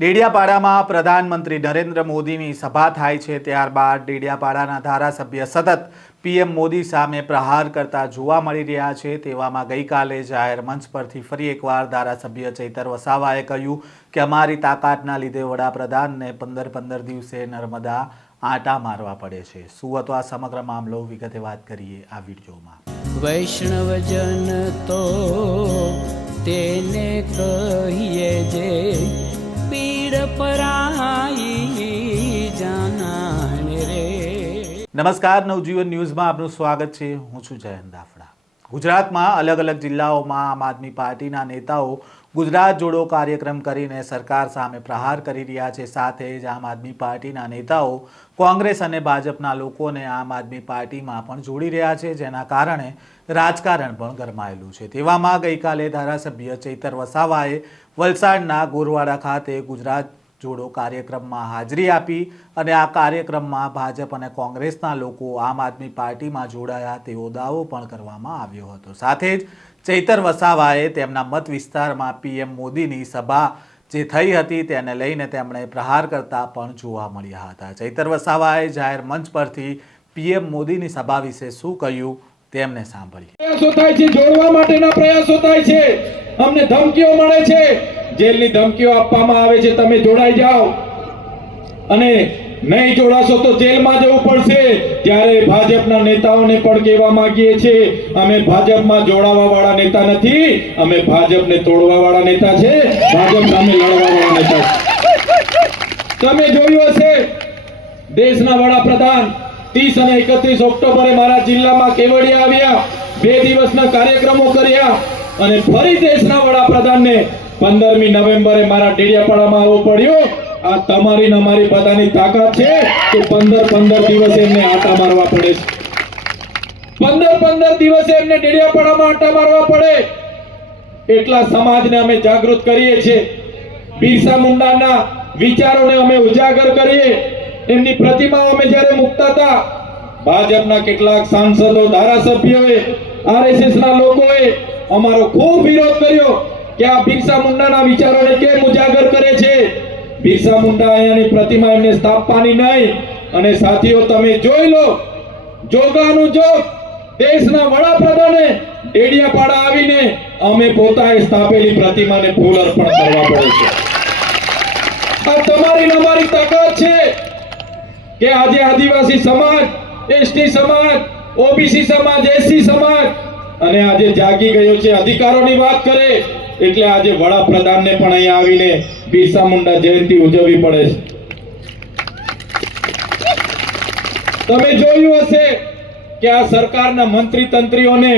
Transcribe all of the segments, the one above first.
ડેડિયાપાડામાં પ્રધાનમંત્રી નરેન્દ્ર મોદીની સભા થાય છે ત્યારબાદ ડેડિયાપાડાના ધારાસભ્ય સતત પીએમ મોદી સામે પ્રહાર કરતા જોવા મળી રહ્યા છે। તેવામાં ગઈકાલે જાહેર મંચ પરથી ફરી એકવાર ધારાસભ્ય ચૈતર વસાવાએ કહ્યું કે અમારી તાકાતના લીધે વડાપ્રધાનને 15 દિવસે નર્મદા આંટા મારવા પડે છે। શું હતો આ સમગ્ર મામલો, વિગતે વાત કરીએ આ વિડીયોમાં। વૈષ્ણવજન તો તેને કહીએ જે પીડ પરાઈ જાનાને રે। નમસ્કાર, નવજીવન ન્યૂઝમાં આપનું સ્વાગત છે। હું છું જયંત દાફડા। ગુજરાતમાં અલગ અલગ જિલ્લાઓમાં આમ આદમી પાર્ટીના નેતાઓ ગુજરાત જોડો કાર્યક્રમ કરીને સરકાર સામે પ્રહાર કરી રહ્યા છે। સાથે જ આમ આદમી પાર્ટીના નેતાઓ કોંગ્રેસ અને ભાજપના લોકોને આમ આદમી પાર્ટીમાં પણ જોડી રહ્યા છે, જેના કારણે રાજકારણ પણ ગરમાયેલું છે। તેવામાં ગઈકાલે ધારાસભ્ય ચૈતર વસાવાએ વલસાડના ગોરવાડા ખાતે ગુજરાત જોડો કાર્યક્રમમાં હાજરી આપી અને આ કાર્યક્રમમાં ભાજપ અને કોંગ્રેસના લોકો આમ આદમી પાર્ટીમાં જોડાયા તેવો દાવો પણ કરવામાં આવ્યો હતો। સાથે જ ચૈતર વસાવાએ તેમના મત વિસ્તારમાં પીએમ મોદીની સભા જે થઈ હતી તેને લઈને તેમણે પ્રહાર કરતા પણ જોવા મળ્યા હતા। ચૈતર વસાવાએ જાહેર મંચ પરથી પીએમ મોદીની સભા વિશે શું કહ્યું તેમને સાંભળીએ। પ્રયાસો થાય છે, જોડવા માટેના પ્રયાસો થાય છે, અમને ધમકીઓ મળે છે, જેલની ધમકીઓ આપવામાં આવે છે, તમે જોડાઈ જાઓ અને નહીં જોડાશો તો જેલમાં જવું પડશે। ત્યારે ભાજપના નેતાઓને પણ કહેવા માંગીએ છીએ, અમે ભાજપમાં જોડાવા વાળા નેતા નથી, અમે ભાજપને તોડવા વાળા નેતા છે, ભાજપ સામે લડવા વાળા નેતા છે। તમે જોયું હશે દેશના વડાપ્રધાન 30 અને 31 ઓક્ટોબરે મારા જિલ્લામાં કેવડિયા આવ્યા, 2 દિવસના કાર્યક્રમો કર્યા અને ફરી દેશના વડાપ્રધાનને 15મી નવેમ્બરે મારા ડેડિયાપાડામાં આવવું પડ્યું। આ તમારી ને અમારી બધાની તાકાત છે કે 15 દિવસે એમને આંટા મારવા પડે છે। 15 દિવસે એમને ડેડિયાપાડામાં આંટા મારવા પડે એટલા સમાજને અમે જાગૃત કરીએ છીએ। બિરસા મુંડાના વિચારોને અમે ઉજાગર કરીએ। એમની પ્રતિમાઓ અમે જ્યારે મૂકતા હતા, ભાજપના કેટલાક સાંસદો, ધારાસભ્યોએ, આરએસએસના લોકોએ અમારો ખૂબ વિરોધ કર્યો કે આ બિરસા મુંડાના વિચારોને કેમ ઉજાગર કરે છે। બિરસા મુંડા અહીંયાની પ્રતિમા એમને સ્થાપવાની નહીં। અને સાથીઓ, તમે જોઈ લો, જોગાનું જોગ દેશના વડાપ્રધાને ડેડિયાપાડા આવીને અમે પોતાએ સ્થાપેલી પ્રતિમાને ફૂલ અર્પણ કરવા પડે છે। આ તમારી અમારી તાકાત છે કે આજે આદિવાસી સમાજ, એસટી સમાજ, ઓબીસી સમાજ, એસસી સમાજ અને આજે જાગી ગયો છે, અધિકારોની વાત કરે એટલે આજે વડાપ્રધાનને પણ અહીંયા આવીને બિરસા મુંડા જયંતિ ઉજવવી પડે છે। તમે જોયું હશે કે આ સરકારના મંત્રી તંત્રીઓને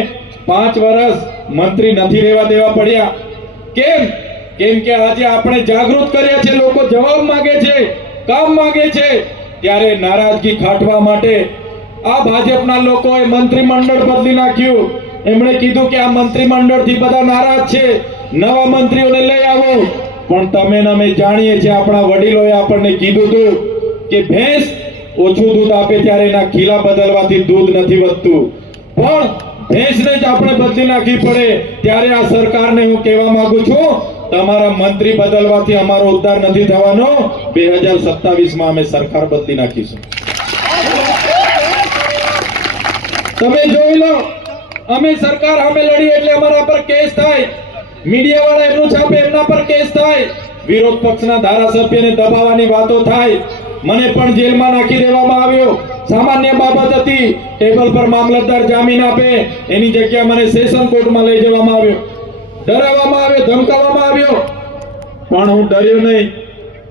5 વર્ષ મંત્રી નથી રહેવા દેવા પડ્યા। કેમ કે આજે આપણે જાગૃત કર્યા છે, લોકો જવાબ માંગે છે, કામ માંગે છે, ત્યારે નારાજગી ખાટવા માટે આ ભાજપના લોકોએ મંત્રીમંડળ બદલી નાખ્યું। એમણે કીધું કે આ મંત્રીમંડળથી બધા નારાજ છે, નવા મંત્રીઓને લઈ આવો। પણ તમે ને અમે જાણીએ છીએ, આપણા વડીલોએ આપણને કીધું હતું કે ભેંસ ઓછું દૂધ આપે ત્યારે એના ખીલા બદલવાથી દૂધ નથી વધતું, પણ ભેંસને જ આપણે બદલી નાખવી પડે। ત્યારે આ સરકારને હું કહેવા માંગુ છું, તમારા મંત્રી બદલવાથી અમારો ઉદ્ધાર નથી થવાનો। 2027માં અમે સરકાર બદલી નાખીશું। તમે જોઈ લો, અમે સરકાર સામે લડી એટલે અમારા પર કેસ થાય, મીડિયા વાળા એમનું છાપે એમના પર કેસ થાય, વિરોધ પક્ષના ધારાસભ્યને દબાવવાની વાતો થાય, મને પણ જેલમાં નાખી દેવામાં આવ્યો। સામાન્ય બાબત હતી, ટેબલ પર મામલતદાર જામીન આપે, એની જગ્યાએ મને સેશન કોર્ટમાં લઈ જવામાં આવ્યો, ડરાવવામાં આવ્યો, ધમકાવવામાં આવ્યો, પણ હું ડર્યો નહીં।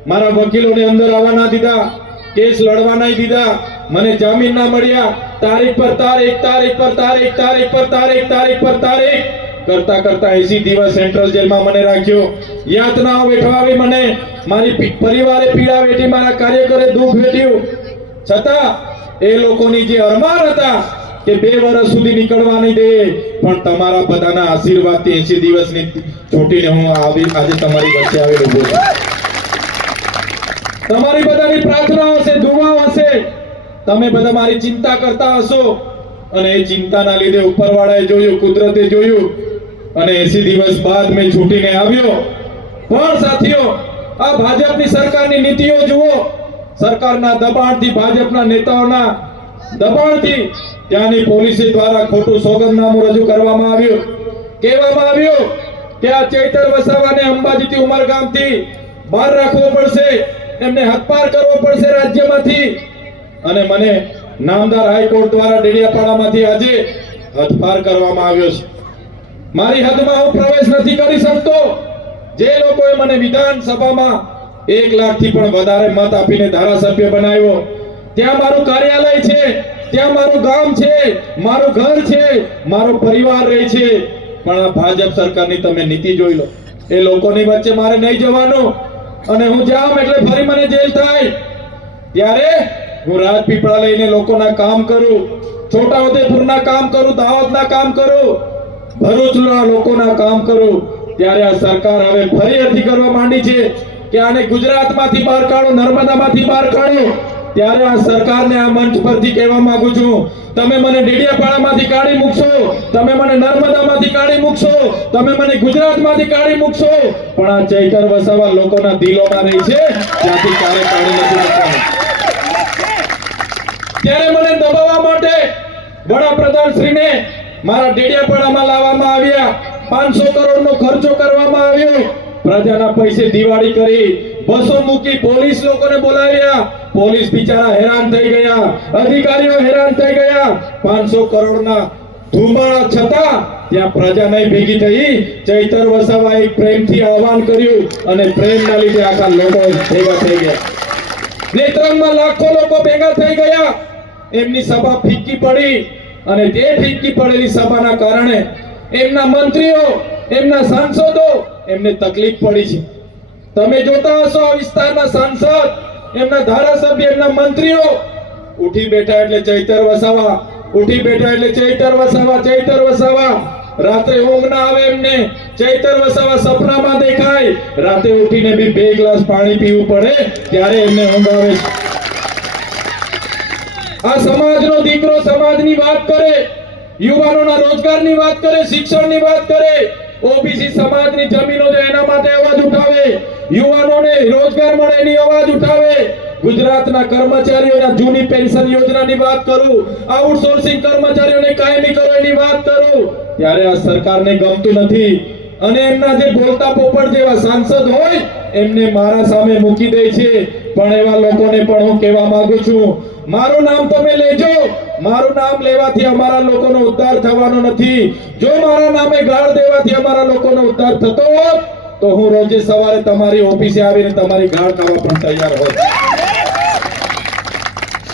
મારા વકીલોને અંદર આવવા ના દીધા, કેસ લડવા નહીં દીધા, મને જામીન ના મળ્યા। તારીખ પર તારીખ, તારીખ પર તારીખ, તારીખ પર તારીખ, તારીખ પર તારીખ કરતા 80 દિવસ સેન્ટ્રલ જેલમાં મને રાખ્યો। યાતનાઓ વેઠવાવી મને, મારી પરિવારે પીડા વેઠી, મારા કાર્યકરે દુઃખ વેઠ્યું, છતાં એ લોકોની જે અરમાન હતા કે 2 વર્ષ સુધી નીકળવા નહીં દે, પણ તમારા બધાના આશીર્વાદથી 80 દિવસની છૂટીને હું આજે તમારી વચ્ચે આવેલો છું। તમારી બધાની પ્રાર્થનાઓ હશે, દુઆઓ હશે, તમે બધા મારી ચિંતા કરતા હશો અને એ ચિંતાના લીધે ઉપરવાળાએ જોયું, કુદરતે જોયું અને 80 દિવસ બાદ મેં છૂટીને આવ્યો। પણ સાથીઓ, આ ભાજપની સરકારની નીતિઓ જુઓ. સરકારના દબાણથી, ભાજપના નેતાઓના દબાણથી ત્યાંની પોલીસ દ્વારા ખોટું સોગંદનામું રજૂ કરવામાં આવ્યું. કહેવામાં આવ્યું કે આ ચૈતર વસાવાને અંબાજીથી ઉમરગામથી બહાર રાખવો પડશે, એમને હદપાર કરવો પડશે રાજ્યમાંથી. અને મને નામદાર હાઈકોર્ટ દ્વારા ડેડિયાપાડામાંથી આજે હદપાર કરવામાં આવ્યો છે. મારી હદમાં હું પ્રવેશ નથી કરી શકતો. જે લોકોએ મને વિધાનસભામાં 1 લાખથી પણ વધારે મત આપીને ધારાસભ્ય બનાવ્યો, ત્યાં મારું કાર્યાલય છે, ત્યાં મારું ગામ છે, મારું ઘર છે, મારો પરિવાર રહે છે. પણ આ ભાજપ સરકારની તમે નીતિ જોઈ લો. એ લોકોની વચ્ચે મારે નહીં જવાનું, અને હું જાઉં એટલે ફરી મને જેલ થાય. ત્યારે હું રાજપીપળા લઈને લોકોના કામ કરું, છોટાઉદેપુરના કામ કરું, દાહોદના કામ કરું, ભરૂચના લોકોના કામ કરું. ત્યારે આ સરકાર હવે ફરી અરજી કરવા માંડી છે કે આને ગુજરાતમાંથી બહાર કાઢો, નર્મદામાંથી બહાર કાઢો. ત્યારે આ સરકારને આ મંચ પરથી કહેવા માંગુ છું, તમે મને ડેડિયાપાડામાંથી કાઢી મૂકશો, તમે મને નર્મદામાંથી કાઢી મૂકશો, તમે મને ગુજરાતમાંથી કાઢી મૂકશો, પણ આ ચૈતર વસાવા લોકોના દિલોમાં રહી છે, ત્યાંથી ક્યારે કાઢી નથી મૂકવાનું. ત્યારે મને દબાવવા માટે વડાપ્રધાન શ્રીને મારા ડેડિયાપાડામાં લાવવામાં આવ્યા. 500 કરોડનો ખર્ચો કરવામાં આવ્યો. પ્રજાના પૈસે દિવાળી કરી, બસો મૂકી, પોલીસ લોકોને બોલાવ્યા. પોલીસ બિચારા હેરાન થઈ ગયા, અધિકારીઓ હેરાન થઈ ગયા. 500 કરોડના ધુમાડા છતાં ત્યાં પ્રજા નહીં ભેગી થઈ. ચૈતર વસાવાએ પ્રેમથી આહવાન કર્યું અને પ્રેમના લીધે આખા લોકો ભેગા થઈ ગયા. નેત્રંગમાં લાખો લોકો ભેગા થઈ ગયા. એમની સભા ફીકી પડી, અને તે ફીકી પડેલી સભાના કારણે એમના મંત્રીઓ, એમના સાંસદો, એમને તકલીફ પડી છે. તમે જોતા હશો આ વિસ્તારના સાંસદ, એમના ધારાસભ્ય, એમના મંત્રીઓ ઉઠી બેઠા એટલે ચૈતર વસાવા, ઉઠી બેઠા એટલે ચૈતર વસાવા, ચૈતર વસાવા. રાત્રે ઊંઘ ના આવે એમને, ચૈતર વસાવા સપનામાં દેખાય. રાતે ઉઠીને બી 2 ગ્લાસ પાણી પીવું પડે ત્યારે એમને ઊંઘ આવે છે. આ સમાજનો દીકરો સમાજની વાત કરે, યુવાનોના રોજગારની વાત કરે, શિક્ષણની વાત કરે, ઓબીસી સમાજની જમીનો છે એના માટે અવાજ ઉઠાવે, યુવાનોને રોજગાર મળે એની અવાજ ઉઠાવે, ગુજરાતના કર્મચારીઓના જૂની પેન્શન યોજનાની વાત કરું, આઉટસોર્સિંગ કર્મચારીઓને કાયમી કરો એની વાત કરું. ત્યારે આ સરકારને ગમતું નથી, અને એમના જે બોલતા પોપટ જેવા સાંસદ હોય એમને મારા સામે મૂકી દે છે. પણ એવા લોકોને પણ હું કહેવા માંગુ છું, મારું નામ તમે લેજો. મારું નામ લેવાથી અમારા લોકોનો ઉદ્ધાર થવાનો નથી. જો મારા નામે ગાળ દેવાથી અમારા લોકોનો ઉદ્ધાર થતો હોત તો હું રોજે સવારે તમારી ઓફિસે આવીને તમારી ગાળ ખાવા પણ તૈયાર હોત.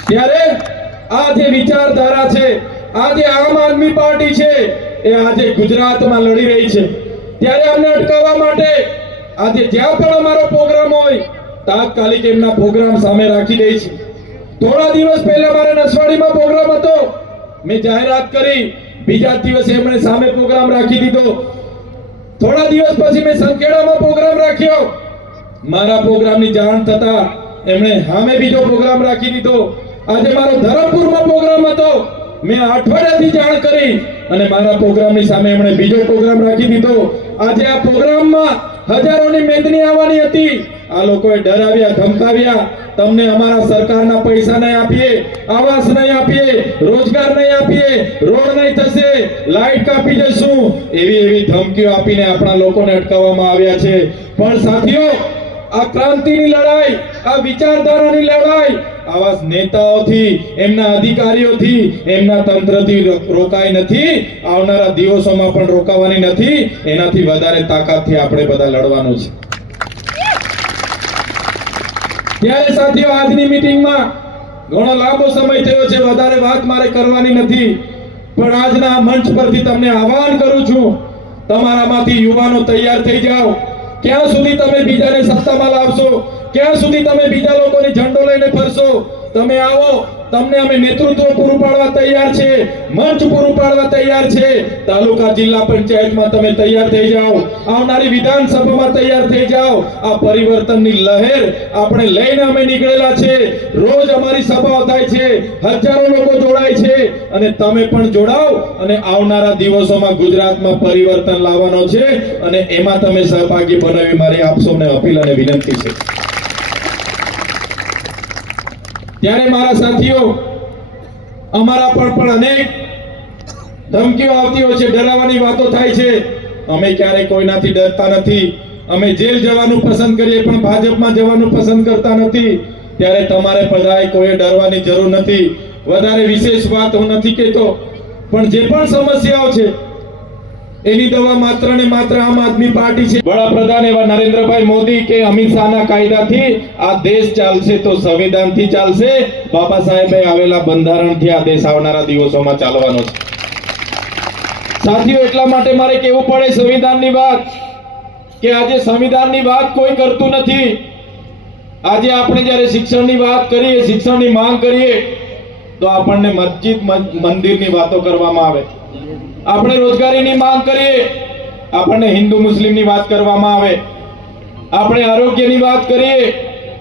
ત્યારે આ જે વિચારધારા છે, આ જે આમ આદમી પાર્ટી છે, એ આજે ગુજરાતમાં લડી રહી છે. ત્યારે અમને અટકાવવા માટે આજે જ્યાં પણ અમારો પ્રોગ્રામ હોય તાત્કાલિક એમના પ્રોગ્રામ સામે રાખી દે છે. થોડા દિવસ પહેલા મારે નસવાડીમાં પ્રોગ્રામ હતો, મેં જાહેરાત કરી, બીજા દિવસે એમણે સામે પ્રોગ્રામ રાખી દીધો. થોડા દિવસ પછી મેં સંખેડામાં પ્રોગ્રામ રાખ્યો. મારા પ્રોગ્રામની જાણ થતા એમણે સામે બીજો પ્રોગ્રામ રાખી દીધો. આજે મારો ધરમપુરમાં પ્રોગ્રામ હતો, મેં અઠવાડિયાથી જાણ કરી અને મારા પ્રોગ્રામની સામે એમણે બીજો પ્રોગ્રામ રાખી દીધો. આજે આ પ્રોગ્રામમાં હજારોની મેદની આવવાની હતી. આ લોકોએ ડરાવ્યા, ધમકાવ્યા, તમને અમારા સરકારના પૈસા નહીં આપીએ, આવાસ નહીં આપીએ, રોજગાર નહીં આપીએ, રોડ નહીં થશે, લાઈટ કાપી જશું, એવી ધમકીઓ આપીને આપણા લોકોને અટકાવવામાં આવ્યા છે. પણ સાથીઓ, આ ક્રાંતિની લડાઈ, આ વિચારધારાની લડાઈ આવા નેતાઓથી, એમના અધિકારીઓથી, એમના તંત્રથી રોકાઈ નથી. આવનારા દિવસોમાં પણ રોકાવાની નથી. એનાથી વધારે તાકાતથી આપણે બધા લડવાનું છે. ત્યારે સાથીઓ, આજની મીટિંગમાં ઘણો લાંબો સમય થયો છે, વધારે વાત મારે કરવાની નથી. પણ આજના મંચ પરથી તમને આહવાન કરું છું, તમારામાંથી યુવાનો તૈયાર થઈ જાઓ. ક્યાં સુધી તમે બીજાને સત્તામાં લાવશો? ક્યાં સુધી તમે બીજા લોકોની ઝંડો લઈને ફરશો? તમે આવો, તમને અમે નેતૃત્વ પૂરું પાડવા તૈયાર છે, મંચ પૂરું પાડવા તૈયાર છે. તાલુકા જિલ્લા પંચાયતમાં તમે તૈયાર થઈ જાઓ, આવનારી વિધાનસભામાં તૈયાર થઈ જાઓ. આ પરિવર્તનની લહેર આપણે લઈને અમે નીકળેલા છે. રોજ અમારી સભાઓ થાય છે, હજારો લોકો જોડાય છે, અને તમે પણ જોડાઓ. અને આવનારા દિવસોમાં ગુજરાતમાં પરિવર્તન લાવવાનો છે, અને એમાં તમે સહભાગી બનાવી મારી આપ સૌને અપીલ અને વિનંતી છે. ત્યારે મારા સાથીઓ, અમારા પણ અનેક ધમકીઓ આવતી હોય છે, ડરાવવાની વાતો થાય છે. અમે ક્યારેય કોઈનાથી ડરતા નથી. અમે જેલ જવાનું પસંદ કરીએ પણ ભાજપમાં જવાનું પસંદ કરતા નથી. ત્યારે તમારે બધાએ કોઈ ડરવાની જરૂર નથી. વધારે વિશેષ વાત હું નથી કહેતો, પણ જે પણ સમસ્યાઓ છે એની દવા માત્ર ને માત્ર આમ આદમી પાર્ટી છે. વડાપ્રધાન એવા નરેન્દ્રભાઈ મોદી કે અમિત શાહના કાયદાથી આ દેશ ચાલશે તો સંવિધાનથી ચાલશે. બાબા સાહેબે આવેલા બંધારણથી આ દેશ આવનારા દિવસોમાં ચાલવાનો છે. સાથીઓ, એટલા માટે મારે કહેવું પડે સંવિધાનની વાત, કે આજે સંવિધાનની વાત કોઈ કરતું નથી. આજે આપણે જ્યારે શિક્ષણની વાત કરીએ, શિક્ષણની માંગ કરીએ, તો આપણને મસ્જિદ મંદિરની વાતો કરવામાં આવે. આપણે રોજગારીની માંગ કરીએ, આપણને હિન્દુ મુસ્લિમની વાત કરવામાં આવે. આપણે આરોગ્યની વાત કરીએ,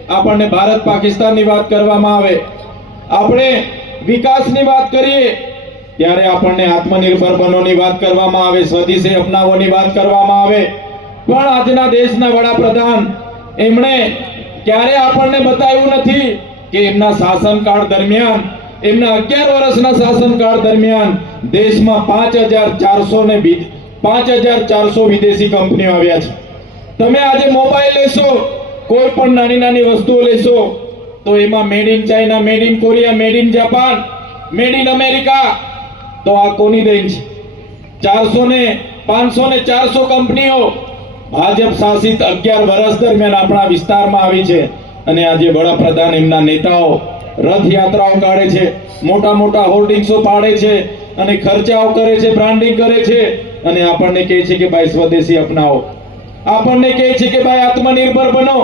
આપણને ભારત પાકિસ્તાનની વાત કરવામાં આવે. આપણે વિકાસની વાત કરીએ, ત્યારે આપણને આત્મનિર્ભર બનોની વાત કરવામાં આવે, સ્વદેશી અપનાવવાની વાત કરવામાં આવે. પણ આજના દેશના વડાપ્રધાન એમણે ક્યારે આપણને બતાવ્યું નથી કે એમના શાસનકાળ દરમિયાન, એમના 11 વર્ષના શાસનકાળ દરમિયાન દેશમાં 5,400 વિદેશી કંપનીઓ આવ્યા છે. તમે આજે મોબાઈલ લેશો, કોઈ પણ નાની વસ્તુઓ લેશો, તો એમાં made in China, made in Korea, made in Japan, made in America. તો આ કોની દેન છે? 500 ને 400 કંપનીઓ ભાજપ શાસિત 11 વર્ષ દરમિયાન આપણા વિસ્તારમાં આવી છે. અને આજે વડાપ્રધાન, એમના નેતાઓ રથયાત્રાઓ કાઢે છે, મોટા મોટા હોર્ડિંગ્સો પાડે છે, અને ખર્ચાઓ કરે છે, બ્રાન્ડિંગ કરે છે, અને આપણને કહે છે કે ભાઈ સ્વદેશી અપનાવો, આપણને કહે છે કે ભાઈ આત્મનિર્ભર બનો.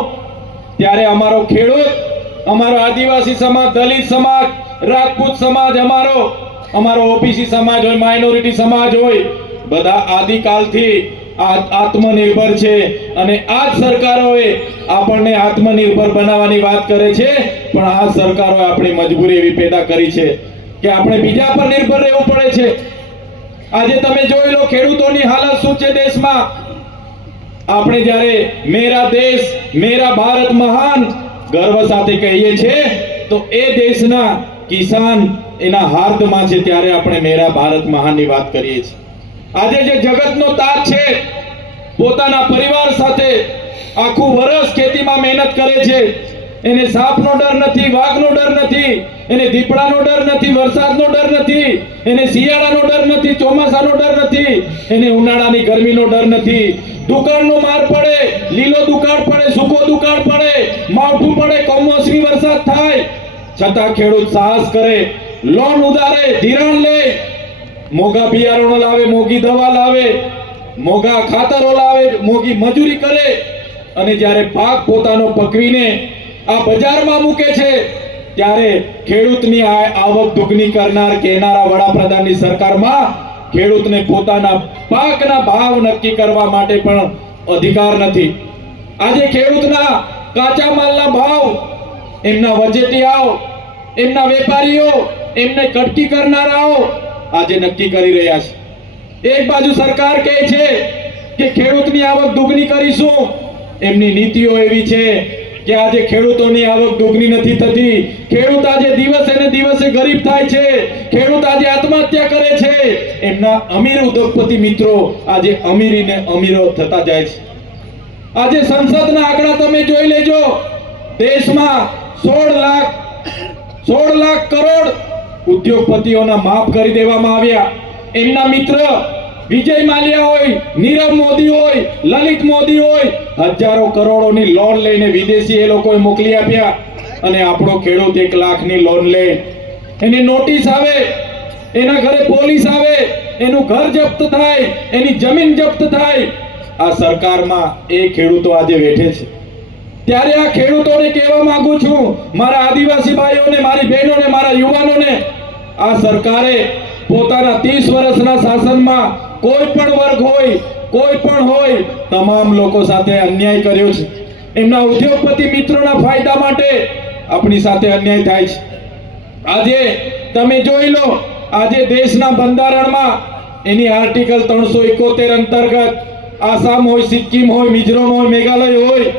ત્યારે અમારો ખેડૂત, અમારો આદિવાસી સમાજ, દલિત સમાજ, રાજપૂત સમાજ, અમારો ઓબીસી સમાજ હોય, માઇનોરિટી સમાજ હોય, બધા આદિકાલથી આત્મનિર્ભર છે. અને આ જ સરકારોએ આપણને આત્મનિર્ભર બનાવવાની વાત કરે છે, પણ આ સરકારોએ આપણી મજબૂરી એવી પેદા કરી છે કે આપણે બીજા પર નિર્ભર રહેવું પડે છે. આજે તમે જોઈ લો ખેડૂતોની હાલત શું છે દેશમાં. આપણે જ્યારે મેરા દેશ મેરા ભારત મહાન ગર્વ સાથે કહીએ છીએ, તો એ દેશના કિસાન એના હાર્દમાં છે, ત્યારે આપણે મેરા ભારત મહાનની વાત કરીએ છીએ. આજે જે જગતનો તાજ છે, પોતાના પરિવાર સાથે આખું વર્ષ ખેતીમાં મહેનત કરે છે, એને સાપનો ડર નથી, વાઘનો ડર નથી, એને દીપડાનો ડર નથી, વરસાદનો ડર નથી, એને શિયાળાનો ડર નથી, ચોમાસાનો ડર નથી, એને ઉનાળાની ગરમીનો ડર નથી. દુકાળનો માર પડે, લીલો દુકાળ પડે, સૂકો દુકાળ પડે, માવઠું પડે, કમોસમી વરસાદ થાય, છતાં ખેડૂત સાહસ કરે, લોન ઉધારે, ધિરાણ લે, મોંઘા બિયારણો લાવે, મોંઘી દવા લાવે, મોંઘા ખાતરો લાવે, મોંઘી મજૂરી કરે, અને જ્યારે પાક પોતાનો પકવીને આ બજારમાં મૂકે છે, ત્યારે ખેડૂતની આવક દુગની કરનાર કહેનારા વડાપ્રધાનની સરકારમાં ખેડૂતને પોતાના પાકના ભાવ નક્કી કરવા માટે પણ અધિકાર નથી. આજે ખેડૂતના કાચા માલના ભાવ એમના વચેટિયાઓ, એમના વેપારીઓ, એમને કટકી કરનારાઓ આજે નક્કી કરી રહ્યા છે. એક બાજુ સરકાર કહે છે કે ખેડૂતની આવક દુગની કરીશું, એમની નીતિઓ એવી છે કે આજે ખેડૂતોની આવક દુગની નથી થતી. ખેડૂત આજે દિવસે ને દિવસે ગરીબ થાય છે, ખેડૂત આજે આત્મહત્યા કરે છે, એમના અમીર ઉદ્યોગપતિ મિત્રો આજે અમીરીને અમીરો થતા જાય છે. આજે સંસદના આંકડા તમે જોઈ લેજો, દેશમાં 16 લાખ કરોડ ઉદ્યોગપતિઓના માફ કરી દેવામાં આવ્યા. એમના મિત્ર વિજય માલ્યા હોય, નીરવ મોદી હોય, લલિત મોદી હોય, હજારો કરોડોની લોન લઈને વિદેશી એ લોકોએ મોકલી આપ્યા. અને આપણો ખેડૂત 1 લાખની લોન લે, એને નોટિસ આવે, એના ઘરે પોલીસ આવે, એનું ઘર જપ્ત થાય, એની જમીન જપ્ત થાય. આ સરકારમાં એ ખેડૂતો આજે બેઠે છે. ત્યારે આ ખેડૂતોને કહેવા માંગુ છું, મારા આદિવાસી ભાઈઓને, મારી બહેનોને, મારા યુવાનોને, આ સરકારે પોતાના 30 વર્ષના શાસનમાં કોઈ પણ વર્ગ હોય, કોઈ પણ હોય, તમામ લોકો સાથે અન્યાય કર્યો છે. એમના ઉદ્યોગપતિ મિત્રોના ફાયદા માટે આપણી સાથે અન્યાય થાય છે. આજે તમે જોઈ લો, આજે દેશના બંધારણમાં એની આર્ટિકલ 371 અંતર્ગત આસામ હોય, સિક્કિમ હોય, મિઝોરમ હોય, મેઘાલય હોય,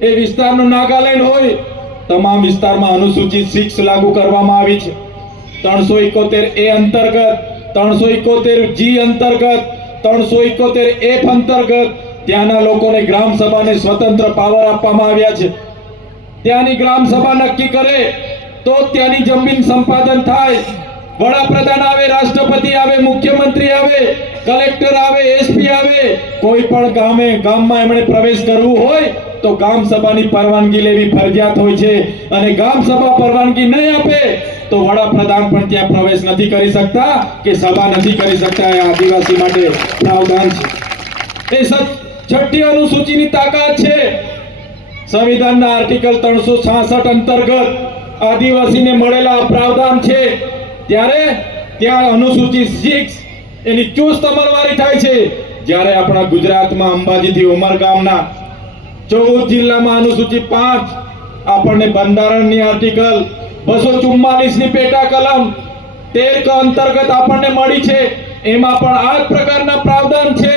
એ વિસ્તારનું નાગાલેન્ડ હોય, તમામ વિસ્તારમાં અનુસૂચિત 6 લાગુ કરવામાં આવી છે. 371A અંતર્ગત, 371G અંતર્ગત, 371F અંતર્ગત ત્યાંના લોકોને ગ્રામ સભાને સ્વતંત્ર પાવર આપવામાં આવ્યા છે. ત્યાંની ગ્રામ સભા નક્કી કરે તો ત્યાંની જમીન સંપાદન થાય. વડાપ્રધાન આવે, રાષ્ટ્રપતિ આવે, મુખ્યમંત્રી આવે, કલેક્ટર આવે, એસપી આવે, કોઈ પણ ગામમાં એમણે પ્રવેશ કરવું હોય તો ગામ સભાની પરવાનગી લેવી ફરજિયાત હોય છે. અને ગામ સભા પરવાનગી નહીં આપે તો વડાપ્રધાન પણ ત્યાં પ્રવેશ નથી કરી શકતા કે સભા નથી કરી શકતા. એ આદિવાસી માટે પ્રાવધાન છે. એ 6ઠ્ઠી અનુસૂચિની તાકાત છે. સંવિધાનના આર્ટિકલ 366 અંતર્ગત આદિવાસીને મળેલા પ્રાવધાન છે. ત્યારે ત્યાં અનુસૂચિત 6 એની ચુસ્ત અમલવારી થાય છે. જ્યારે આપણા ગુજરાતમાં અંબાજીથી ઉમરગામના 14 જિલ્લામાં અનુસૂચિત 5 આપણને બંધારણની આર્ટિકલ 244 ની પેટા કલમ 13 અંતર્ગત આપણને મળી છે. એમાં પણ આ જ પ્રકારના પ્રાવધાન છે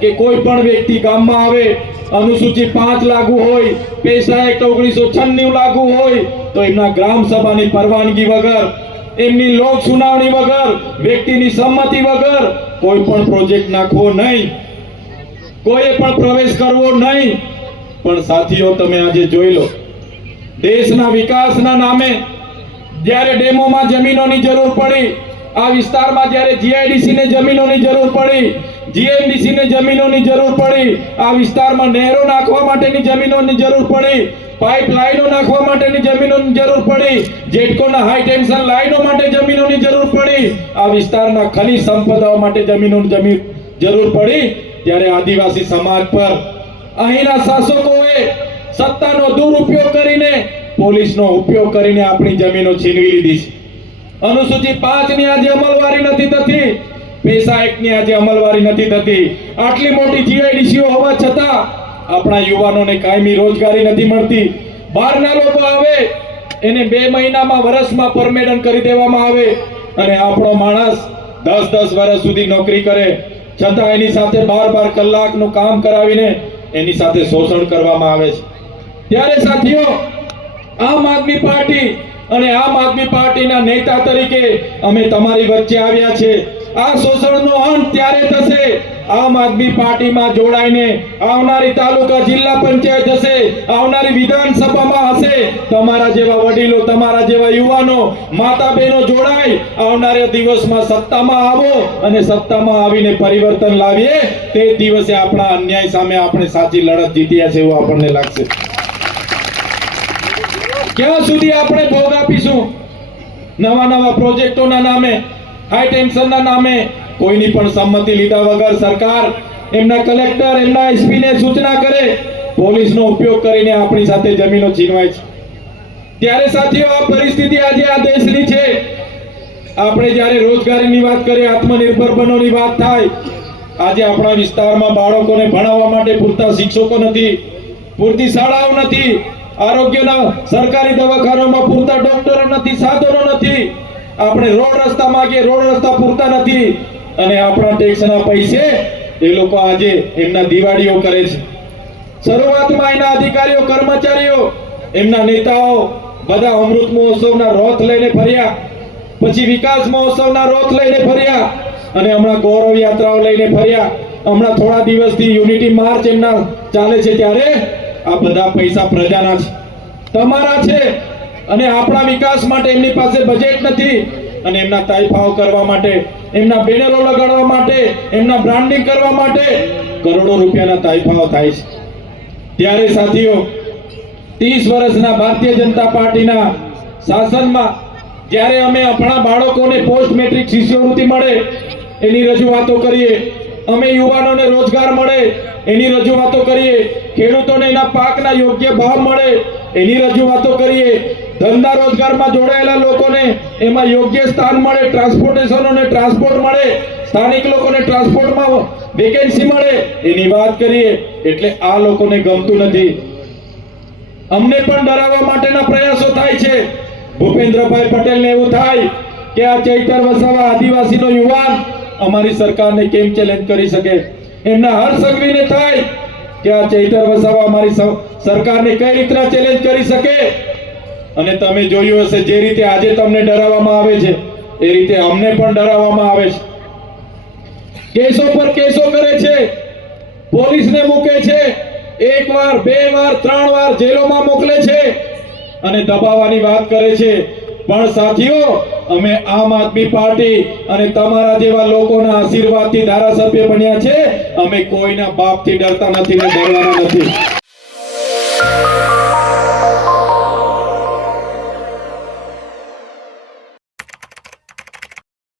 કે કોઈ પણ વ્યક્તિ ગામમાં આવે, અનુસૂચિત 5 લાગુ હોય, પેશા એક્ટ 1996 લાગુ હોય તો એમના ગ્રામ સભાની પરવાનગી વગર, એમની લોક સુનાવણી વગર, વ્યક્તિની સંમતિ વગર કોઈ પણ પ્રોજેક્ટ નાખવો નહીં, કોઈએ પણ પ્રવેશ કરવો નહીં. પણ સાથીઓ, તમે આજે જોઈ લો, દેશના વિકાસના નામે જ્યારે ડેમોમાં જમીનોની જરૂર પડી, આ વિસ્તારમાં જ્યારે જીઆઈડીસી ને જમીનોની જરૂર પડી, જીએમડીસી ને જમીનોની જરૂર પડી, આ વિસ્તારમાં નહેરો નાખવા માટેની જમીનોની જરૂર પડી, પાઇપલાઇનો નાખવા માટેની જમીનોની જરૂર પડી, જેટકોના હાઈ ટેન્શન લાઈનો માટે જમીનોની જરૂર પડી, આ વિસ્તારના ખનિજ સંપદાઓ માટે જમીનોની જરૂર પડી, ત્યારે આદિવાસી સમાજ પર અહીંના શાસકોએ સત્તાનો દુરુપયોગ કરીને, પોલીસનો ઉપયોગ કરીને આપણી જમીનો છીનવી લીધી છે. અનુસૂચિત 5 ની આજે અમલવારી નથી થતી, પેશા એક્ટ ની આજે અમલવારી નથી થતી. આટલી મોટી જીઆઈડીસીઓ હોવા છતાં આપણા યુવાનોને કાયમી રોજગારી નથી મળતી. બહારના લોકો આવે, એને 2 મહિનામાં, વર્ષમાં પરમેનન્ટ કરી દેવામાં આવે, અને આપણો માણસ 10-10 વર્ષ સુધી નોકરી કરે છતાં એની સાથે 12-12 કલાકનું કામ કરાવીને એની સાથે શોષણ કરવામાં આવે છે. ત્યારે સાથીઓ, આમ આદમી પાર્ટી અને આમ આદમી પાર્ટીના નેતા તરીકે અમે તમારી વચ્ચે આવ્યા છે. આ શોષણનો અંત ત્યારે થશે આમ આદમી પાર્ટીમાં જોડાઈને આવનારી તાલુકા જિલ્લા પંચાયત હશે, આવનારી વિધાનસભામાં હશે, તમારા જેવા વડીલો, તમારા જેવા યુવાનો, માતા બહેનો જોડાય, આવનારા દિવસમાં સત્તામાં આવો અને સત્તામાં આવીને પરિવર્તન લાવીએ. તે દિવસે આપણા અન્યાય સામે આપણે સાચી લડત જીત્યા છે એવું આપણને લાગશે. ક્યાં સુધી આપણે ભોગ આપીશું? નવા પ્રોજેક્ટોના નામે, હાઈ ટેન્શનના નામે, કોઈની પણ સંમતિ લીધા વગર સરકાર, એમના કલેક્ટર, એમના એસપી ને સૂચના કરે, પોલીસનો ઉપયોગ કરીને આપણી સાથે જમીનો છીનવાય છે. ત્યારે સાથીઓ, આ પરિસ્થિતિ આજે આ દેશની છે. આપણે જ્યારે રોજગારીની વાત કરીએ, આત્મનિર્ભર બનોની વાત થાય, આજે આપણા વિસ્તારમાં બાળકોને ભણાવવા માટે પૂરતા શિક્ષકો નથી, પૂરતી શાળાઓ નથી, આરોગ્યના સરકારી દવાખાનામાં પૂરતા ડોક્ટરો નથી, સાધનો નથી, આપણે રોડ રસ્તા માંગીએ, રોડ રસ્તા પૂરતા નથી, અને આપણા ટેક્સના પૈસે એ લોકો આજે એમના દિવાળીઓ કરે છે. શરૂઆતમાં એના અધિકારીઓ, કર્મચારીઓ, એમના નેતાઓ બધા અમૃત મહોત્સવના રથ લઈને ફર્યા, પછી વિકાસ મહોત્સવના રથ લઈને ફર્યા, અને હમણાં ગૌરવ યાત્રાઓ લઈને ફર્યા. હમણાં થોડા દિવસથી યુનિટી માર્ચ એમના ચાલે છે. ત્યારે આ બધા પૈસા પ્રજાના છે, તમારા છે, અને આપણા વિકાસ માટે એમની પાસે બજેટ નથી, અને એમના તાઇફાઓ કરવા માટે, એમના બેનરો લગાડવા માટે, એમના બ્રાન્ડિંગ કરવા માટે કરોડો રૂપિયાના તાઇફાઓ થાય છે. ત્યારે સાથીઓ, 30 વર્ષના ભારતીય જનતા પાર્ટીના શાસનમાં જ્યારે અમે આપણા બાળકોને પોસ્ટ મેટ્રિક શિષ્યવૃત્તિ મળે એની રજૂઆતો કરીએ, અમે યુવાનોને રોજગાર મળે એની રજૂઆતો કરીએ, ખેડૂતોને એના પાકના યોગ્ય ભાવ મળે એની રજૂઆતો કરીએ, ધંધા રોજગારમાં જોડાયેલા લોકોને એમાં યોગ્ય સ્થાન મળે, ટ્રાન્સપોર્ટેશનોને ટ્રાન્સપોર્ટ મળે, સ્થાનિક લોકોને ટ્રાન્સપોર્ટમાં વેકેન્સી મળે એની વાત કરીએ. એટલે આ લોકોને ગમતું નથી. અમને પણ ડરાવવા માટેના પ્રયાસો થાય છે. ભૂપેન્દ્રભાઈ પટેલને એવું થાય કે આ ચૈતર વસાવા આદિવાસીનો યુવાન અમારી સરકારને કેમ ચેલેન્જ કરી શકે. એમના હર સંઘવીને થાય કે આ ચૈતર વસાવા અમારી સરકારને કઈ રીતના ચેલેન્જ કરી શકે. અને તમે જોયું હશે જે રીતે આજે તમને ડરાવવામાં આવે છે એ રીતે અમને પણ ડરાવવામાં આવે છે. કેસો પર કેસો કરે છે, પોલીસને મૂકે છે, એક વાર, બે વાર, 3 વાર જેલોમાં મોકલે છે અને દબાવવાની વાત કરે છે. પણ સાથીઓ, અમે આમ આદમી પાર્ટી અને તમારા જેવા લોકોના આશીર્વાદથી ધારાસભ્ય બન્યા છે. અમે કોઈના બાપથી ડરતા નથી ને ડરવાના નથી.